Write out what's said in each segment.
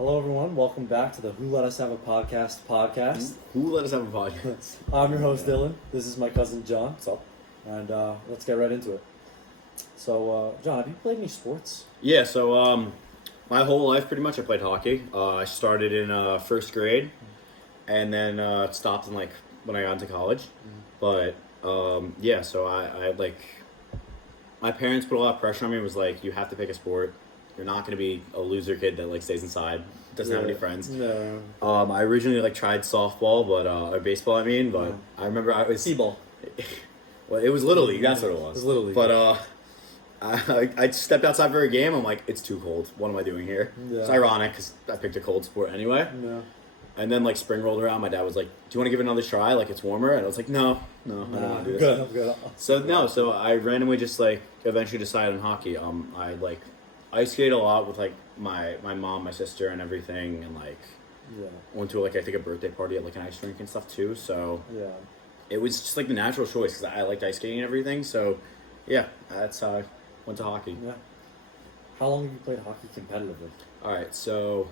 Hello, everyone. Welcome back to the Who Let Us Have a podcast. Who let us have a podcast? I'm your host, Dylan. This is my cousin, John. What's up? And let's get right into it. So, John, have you played any sports? Yeah, so my whole life pretty much I played hockey. I started in first grade and then stopped in when I got into college. But yeah, so I my parents put a lot of pressure on me. It was like, you have to pick a sport. You're not going to be a loser kid that stays inside, doesn't have any friends. No. I originally tried softball, or baseball. But I remember I was T-ball. Well, it was Little League. That's what it was. It was Little League. But I stepped outside for a game. I'm like, it's too cold. What am I doing here? Yeah. It's ironic because I picked a cold sport anyway. Yeah. And then spring rolled around. My dad was like, "Do you want to give it another try? It's warmer." And I was like, "No, I don't want to do this." I'm good. So I randomly just eventually decided on hockey. I ice skated a lot with my mom, my sister, and everything, and Yeah. went to I think a birthday party at an ice rink and stuff too. So Yeah. it was just the natural choice because I liked ice skating and everything. So yeah, that's how I went to hockey. Yeah. How long have you played hockey competitively? All right, so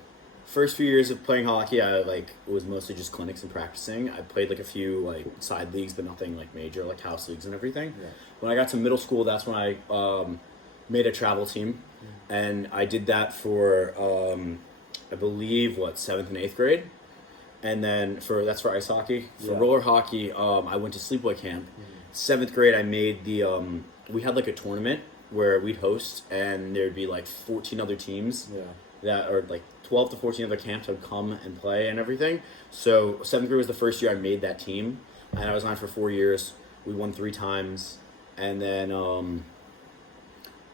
first few years of playing hockey, I it was mostly just clinics and practicing. I played a few side leagues, but nothing major house leagues and everything. Yeah. When I got to middle school, that's when I made a travel team, and I did that for I believe 7th and 8th grade, and then that's for ice hockey. For roller hockey, I went to sleepaway camp. 7th grade, I made the we had a tournament where we'd host, and there'd be 14 other teams. Yeah. That are 12 to 14 other camps would come and play and everything. So 7th grade was the first year I made that team, and I was on for 4 years. We won 3 times, and then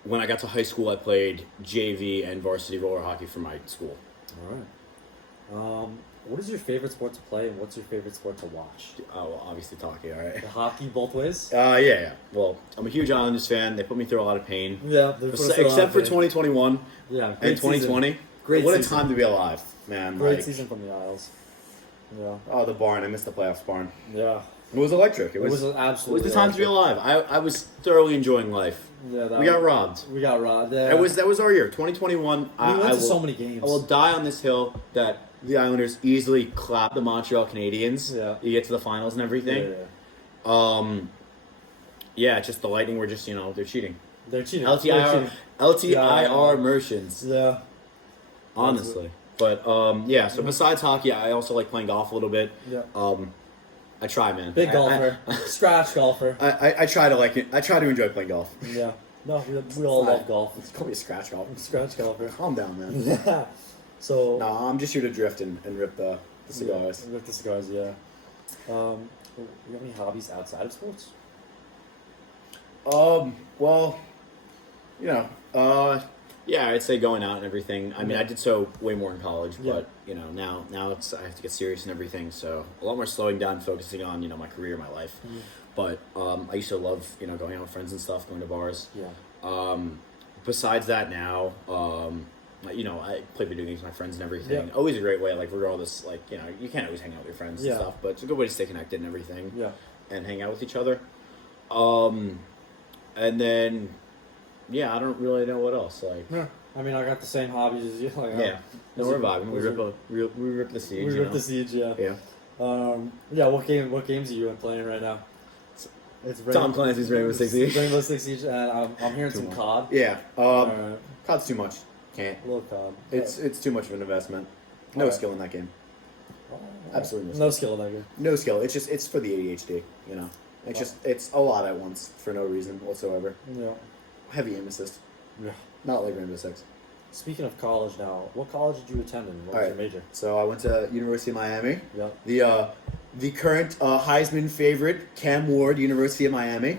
when I got to high school, I played JV and varsity roller hockey for my school. All right. What is your favorite sport to play, and what's your favorite sport to watch? Oh, well, obviously hockey, all right. The hockey both ways? Yeah. Well, I'm a huge Islanders fan. They put me through a lot of pain. Yeah. Except for 2021 Yeah. and 2020. Great What season. a time to be alive, man. Great season from the Isles. Yeah. Oh, the barn. I missed the playoffs barn. Yeah. It was electric. It was absolutely. It was the time to be alive. I was thoroughly enjoying life. Yeah, We got robbed. We got robbed. Yeah. That was our year, 2021. We went to so many games. I will die on this hill that the Islanders easily clapped the Montreal Canadiens. Yeah. You get to the finals and everything. Yeah. Yeah, just the Lightning were just they're cheating. They're cheating. LTIR merchants. Yeah. Honestly, but yeah. So besides hockey, I also like playing golf a little bit. Yeah. I try, man. Big golfer. Scratch golfer. I try to like it. I try to enjoy playing golf. Yeah. No, we all love golf. It's called me a scratch golf. Scratch golfer. Calm down, man. Yeah. So. No, I'm just here to drift and rip the cigars. Yeah, rip the cigars, yeah. You have any hobbies outside of sports? Well, yeah, I'd say going out and everything. I mean, I did so way more in college, but now I have to get serious and everything. So a lot more slowing down, focusing on my career, my life. But I used to love going out with friends and stuff, going to bars. Yeah. Besides that, now I play video games with my friends and everything. Yeah. Always a great way. Regardless, you can't always hang out with your friends and Yeah. stuff, but it's a good way to stay connected and everything. Yeah. And hang out with each other. And then. Yeah, I don't really know what else. Yeah. I mean, I got the same hobbies as you. Yeah. No, we're vibing. We rip the siege. We rip the siege. Yeah. Yeah. Yeah. What games are you playing right now? It's Tom Clancy's Rainbow Six Siege. Rainbow Six Siege, and I'm hearing some COD. Yeah. COD's too much. Can't. A little COD. It's too much of an investment. No skill in that game. Absolutely no skill in that game. No skill. It's for the ADHD. It's a lot at once for no reason whatsoever. Yeah. Heavy aim assist. Yeah. Not like Rainbow Six. Speaking of college now, what college did you attend and what was your major? So I went to University of Miami. Yeah. The current Heisman favorite, Cam Ward, University of Miami.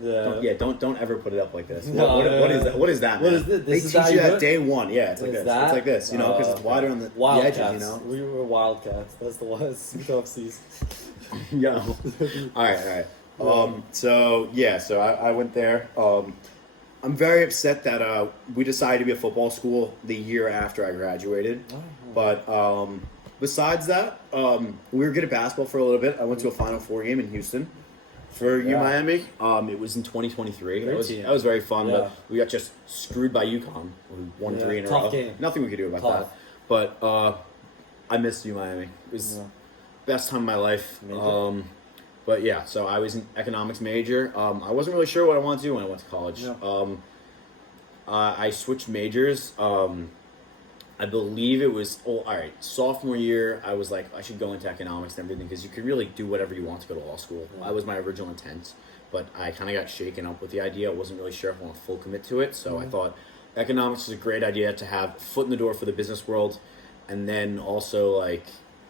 Yeah. Don't ever put it up like this. No, what is that? What is that? What Man? is this? They This is teach how you you do that it? day one. Yeah, it's like Is this. that? It's like this, because it's wider on the Wildcats. edges, We were Wildcats. That's the one. It's Yeah. All right. So I went there. I'm very upset that we decided to be a football school the year after I graduated. But besides that, we were good at basketball for a little bit. I went to a Final Four game in Houston For Yeah. Miami, it was in 2023. Great That was team. that was very fun, Yeah. but we got just screwed by UConn. We won Yeah, 3 in a tough row. game. Nothing we could do about Tough. that. But I missed Miami. It was Yeah. best time of my life. Major? But yeah, so I was an economics major. I wasn't really sure what I wanted to do when I went to college. Yeah. I switched majors. I believe it was all right. Sophomore year, I was like, I should go into economics and everything because you could really do whatever you want to go to law school. Yeah. That was my original intent, but I kind of got shaken up with the idea. I wasn't really sure if I want to full commit to it, so I thought economics is a great idea to have a foot in the door for the business world, and then also like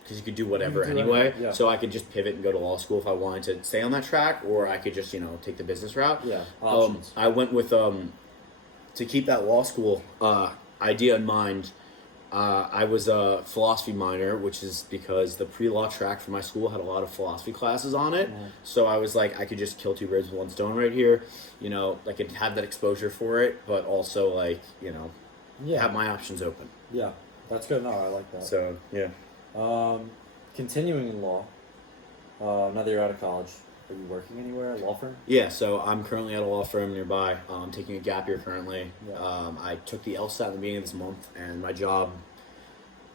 because you could do whatever do anyway. anything, yeah. So I could just pivot and go to law school if I wanted to stay on that track, or I could just take the business route. Yeah, options. I went with to keep that law school idea in mind. I was a philosophy minor, which is because the pre-law track for my school had a lot of philosophy classes on it. So I was like, I could just kill two birds with one stone right here. I could have that exposure for it, but also Yeah. have my options open. Yeah. That's good. No, I like that. So yeah. Continuing in law. Now that you're out of college, are you working anywhere? Law firm? Yeah, so I'm currently at a law firm nearby. I'm taking a gap year currently. Yeah. I took the LSAT at the beginning of this month, and my job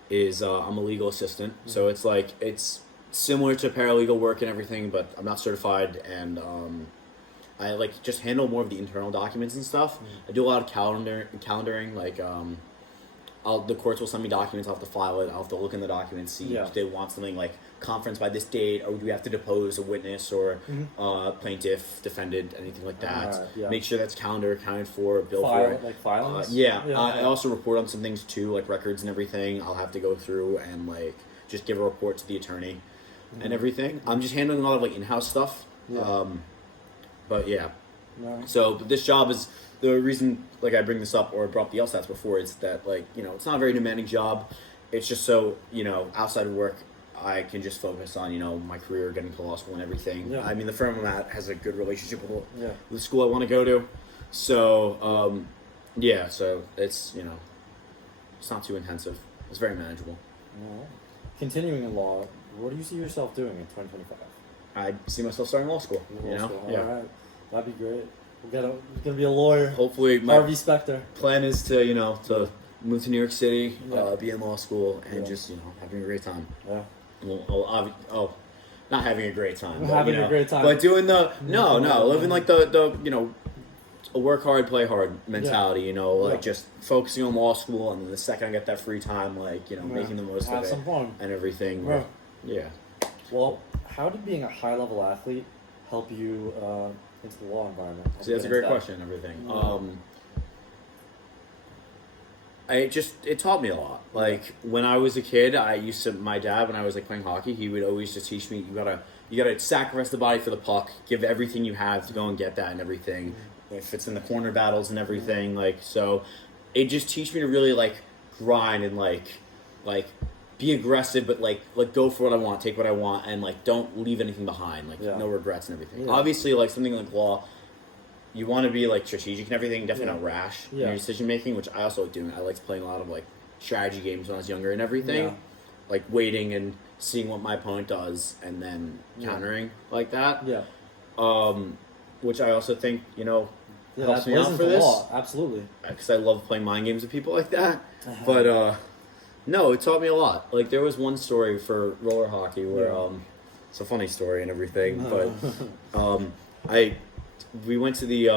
is I'm a legal assistant. So it's similar to paralegal work and everything, but I'm not certified, and I just handle more of the internal documents and stuff. I do a lot of calendaring, the courts will send me documents. I'll have to file it. I'll have to look in the documents, see if they want something like conference by this date, or do we have to depose a witness or plaintiff, defendant, anything like that. Yeah. Make sure that's calendar accounted for, bill for File, it. like filings? I also report on some things too, like records and everything. I'll have to go through and just give a report to the attorney and everything. I'm just handling a lot of in-house stuff. Yeah. But yeah. No. So this job is the reason I bring this up or brought up the LSATs before is that it's not a very demanding job. It's just so outside of work I can just focus on my career, getting to law school and everything. Yeah. I mean the firm I'm at has a good relationship with Yeah. the school I want to go to. So so it's it's not too intensive. It's very manageable. No. Continuing in law, what do you see yourself doing in 2025? I see myself starting law school. Law school. All right. That'd be great. You're gonna be a lawyer. Hopefully my Harvey Specter. plan is to to move to New York City, Yeah. be in law school, and Yeah. just having a great time. Yeah. Not having a great time. But, Having a great time. But doing living the a work hard, play hard mentality. Just focusing on law school, and then the second I get that free time, making the most Have of it some fun. and everything. Yeah. Yeah. Well, how did being a high level athlete help you into the law environment? See, that's a great question and everything. It taught me a lot. When I was a kid, my dad, when I was playing hockey, he would always just teach me, you gotta sacrifice the body for the puck, give everything you have to go and get that and everything. If it's in the corner battles and everything, so it just teach me to really grind and be aggressive, but go for what I want, take what I want, and don't leave anything behind, no regrets and everything. Yeah. Obviously, something like law, you want to be strategic and everything, definitely not rash in your decision making, which I also like doing. I liked playing a lot of strategy games when I was younger and everything, waiting and seeing what my opponent does and then countering like that. Yeah. Which I also think helps that me out plays for into this law. Absolutely. because I love playing mind games with people like that. But no, it taught me a lot. There was one story for roller hockey where it's a funny story and everything, but we went to the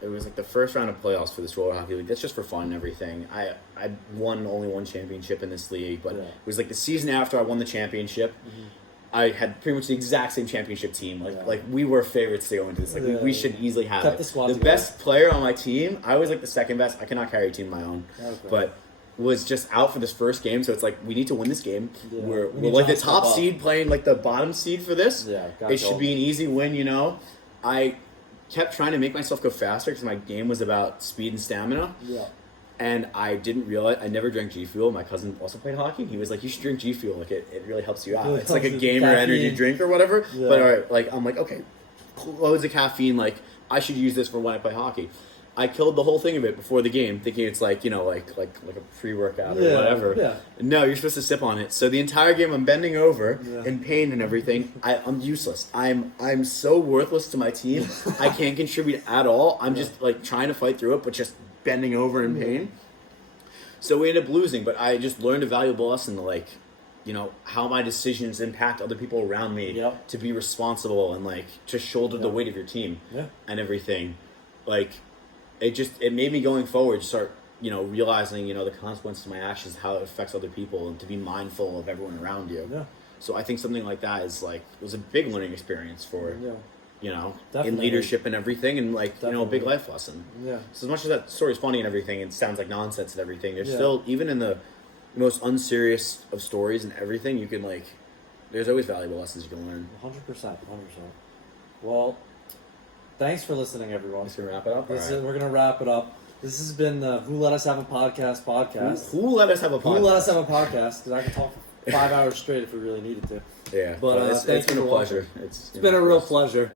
it was the first round of playoffs for this roller hockey league. That's just for fun and everything. I won only one championship in this league, but it was the season after I won the championship. I had pretty much the exact same championship team. We were favorites to go into this. We should easily have Kept it. the squad The together. best player on my team, I was the second best. I cannot carry a team of my own, but was just out for this first game. So it's we need to win this game. Yeah. We're We need the John to top step up. seed playing the bottom seed for this. Yeah, It should be an easy win. I kept trying to make myself go faster because my game was about speed and stamina. Yeah. And I didn't realize, I never drank G Fuel. My cousin also played hockey. He was you should drink G Fuel. It really helps you out. Really It's a helps with gamer energy caffeine. drink or whatever. Yeah. But all right, I'm okay, loads of caffeine. I should use this for when I play hockey. I killed the whole thing of it before the game, thinking it's like, you know, like a pre-workout or whatever. Yeah. No, you're supposed to sip on it. So the entire game, I'm bending over Yeah. in pain and everything. I'm useless. I'm so worthless to my team. I can't contribute at all. I'm just like trying to fight through it, but just bending over in pain. So we ended up losing, but I just learned a valuable lesson to like, you know, how my decisions impact other people around me. Yep. To be responsible and like to shoulder the weight of your team. Yeah. And everything. Like, it made me going forward start, you know, realizing, you know, the consequences of my actions, how it affects other people, and to be mindful of everyone around you. Yeah. So I think something like that is like, it was a big learning experience for, you know, in leadership and everything, and like, you know, a big life lesson. Yeah. So as much as that story's funny and everything, it sounds like nonsense and everything, there's still, even in the most unserious of stories and everything, you can like, there's always valuable lessons you can learn. 100%. Well, thanks for listening, everyone. Just gonna wrap it up? We're going to wrap it up. This has been the Who Let Us Have a Podcast. Who let us have a podcast? Who Let Us Have a Podcast, because I can talk for 5 hours straight if we really needed to. Yeah, But it's been a pleasure. It's been a real pleasure.